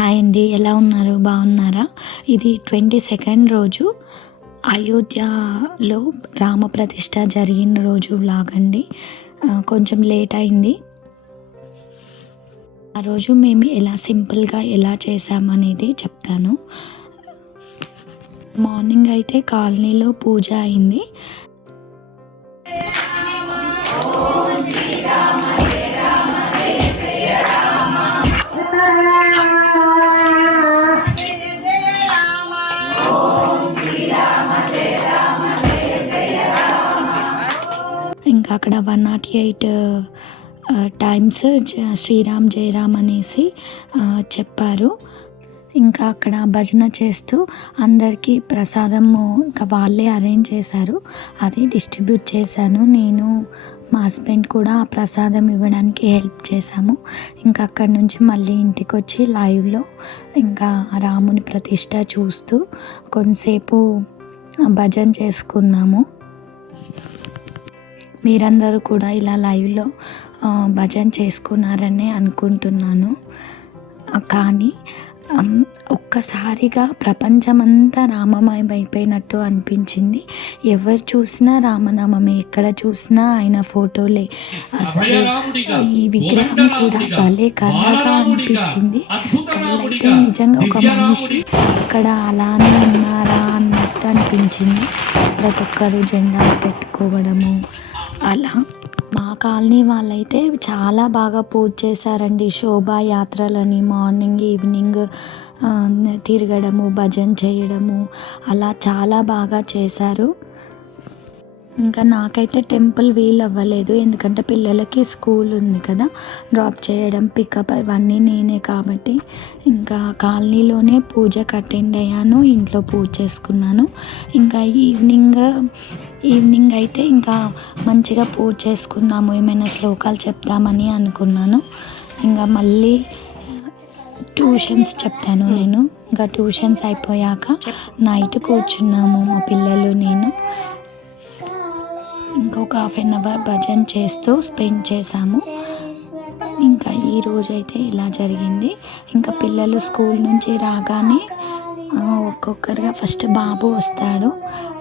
Hi అండి ఎలా ఉన్నారు? బాగున్నారా? ఇది ట్వంటీ సెకండ్ రోజు అయోధ్యలో రామ ప్రతిష్ట జరిగిన రోజు లాగండి కొంచెం లేట్ అయింది. ఆ రోజు మేము ఎలా సింపుల్గా ఎలా చేసామనేది చెప్తాను. మార్నింగ్ అయితే కాలనీలో పూజ అయింది. ఇంకా అక్కడ one nought eight times Sriram Jayaram అనేసి చెప్పారు. ఇంకా అక్కడ భజన చేస్తూ అందరికీ ప్రసాదము ఇంకా వాళ్ళే అరేంజ్ చేశారు. అది డిస్ట్రిబ్యూట్ చేశాను. నేను మా హస్బెండ్ కూడా ఆ ప్రసాదం ఇవ్వడానికి హెల్ప్ చేశాము. ఇంకా అక్కడి నుంచి మళ్ళీ ఇంటికి వచ్చి లైవ్లో ఇంకా రాముని ప్రతిష్ట చూస్తూ కొంతసేపు భజన చేసుకున్నాము. మీరందరూ కూడా ఇలా లైవ్లో భజన చేసుకున్నారని అనుకుంటున్నాను. కానీ ఒక్కసారిగా ప్రపంచమంతా రామమయం అయిపోయినట్టు అనిపించింది. ఎవరు చూసినా రామనామమే ఎక్కడ చూసినా ఆయన ఫోటోలే. అసలు ఈ విగ్రహం కూడా భలే బాలరాముడిగా, అనిపించింది. కళ్ళైతే నిజంగా ఒక మనిషి అక్కడ అలానే ఉన్నారా అన్నట్టు అనిపించింది. ప్రతి ఒక్కరు జెండా పెట్టుకోవడము అలా. మా కాలనీ వాళ్ళైతే చాలా బాగా పూజ చేశారండి. శోభాయాత్రలని మార్నింగ్ ఈవినింగ్ తిరగడము భజన చేయడము అలా చాలా బాగా చేశారు. ఇంకా నాకైతే టెంపుల్ వీల్ అవ్వలేదు. ఎందుకంటే పిల్లలకి స్కూల్ ఉంది కదా. డ్రాప్ చేయడం పికప్ ఇవన్నీ నేనే కాబట్టి ఇంకా కాలనీలోనే పూజకు అటెండ్ అయ్యాను. ఇంట్లో పూజ చేసుకున్నాను. ఇంకా ఈవినింగ్ ఈవినింగ్ అయితే ఇంకా మంచిగా పూజ చేసుకుందాము. ఏమైనా శ్లోకాలు చెప్తామని అనుకున్నాను. ఇంకా మళ్ళీ ట్యూషన్స్ చెప్తాను నేను. ఇంకా ట్యూషన్స్ అయిపోయాక నైట్ కూర్చున్నాము మా పిల్లలు నేను. ఇంకొక హాఫ్ అన్ అవర్ భజన చేస్తూ స్పెండ్ చేశాము. ఇంకా ఈ రోజు అయితే ఇలా జరిగింది. ఇంకా పిల్లలు స్కూల్ నుంచి రాగానే ఒక్కొక్కరిగా ఫస్ట్ బాబు వస్తాడు.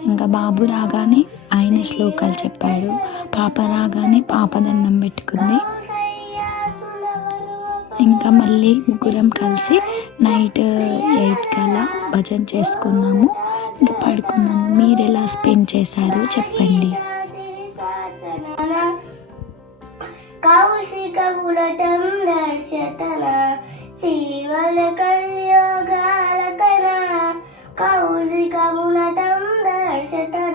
ఇంకా బాబు రాగానే ఆయన శ్లోకాలు చెప్పాడు. పాప రాగానే పాప దండం పెట్టుకుంది. ఇంకా మళ్ళీ ముగ్గురం కలిసి నైట్ ఎయిట్ కల్లా భజన చేసుకున్నాము. ఇంకా పడుకున్నాము. మీరు ఎలా స్పెండ్ చేశారో? చెప్పండి. కౌశికములతం దర్శతన శివల కల్యోగాలకన కౌశికములతం దర్శతన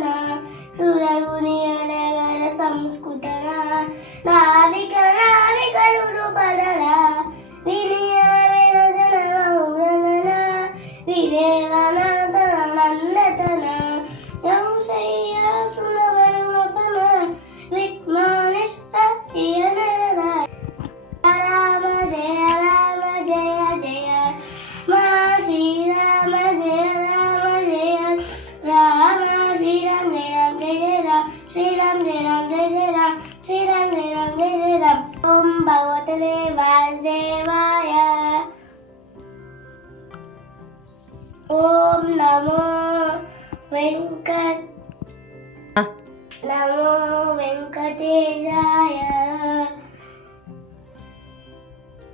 desire.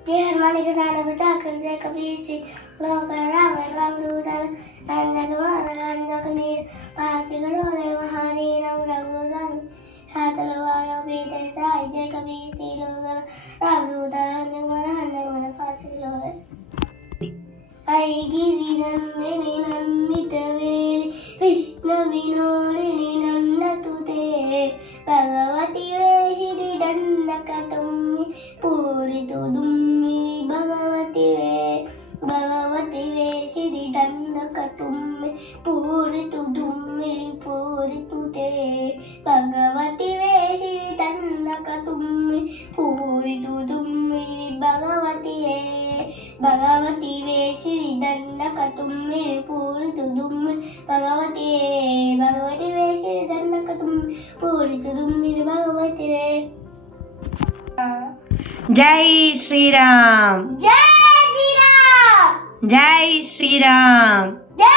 Dear Monica Santa Buddha, Jacob Easy, look around and come to the and the Gemara and the Kamil, Pasi Guru, ಪೂರಿದುದುಮ್ಮಿ ಭಗವತಿವೆ ಭಗವತಿವೆ ಸಿರಿ ದಂಡಕ ತುಮ್ಮೆ ಪೂರಿತು ದುಮ್ಮಿರಿ ಪೂರಿತು ತೇ ಭಗವತಿವೆ ಸಿರಿ ದಂಡಕ ತುಮ್ಮೆ ಪೂರಿತು ದುಮ್ಮಿರಿ ಭಗವತಿಯೇ ಭಗವತಿವೆ ಸಿರಿ ದಂಡಕ ತುಮ್ಮಿರಿ ಪೂರಿತು ದುಮ್ಮಿ ಭಗವತಿಯೇ ಭಗವತಿವೆ ಸಿರಿ ದಂಡಕ ತುಮ್ಮಿ ಪೂರಿತು ದುಮ್ಮಿರಿ ಭಗವತಿರೇ జై శ్రీరామ్ జై శ్రీరామ్ జై శ్రీరామ్ జై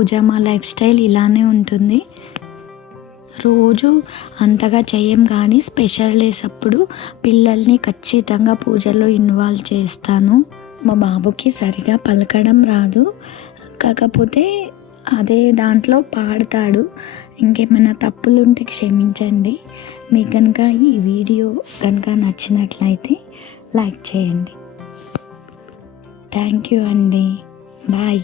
పూజ మా లైఫ్ స్టైల్ ఇలానే ఉంటుంది. రోజు అంతగా చేయం కానీ స్పెషల్ డేస్ అప్పుడు పిల్లల్ని ఖచ్చితంగా పూజలో ఇన్వాల్వ్ చేస్తాను. మా బాబుకి సరిగా పలకడం రాదు. కాకపోతే అదే దాంట్లో పాడతాడు. ఇంకేమైనా తప్పులు ఉంటే క్షమించండి. మీకు కనుక ఈ వీడియో కనుక నచ్చినట్లయితే లైక్ చేయండి. థ్యాంక్ యూ అండి. బాయ్.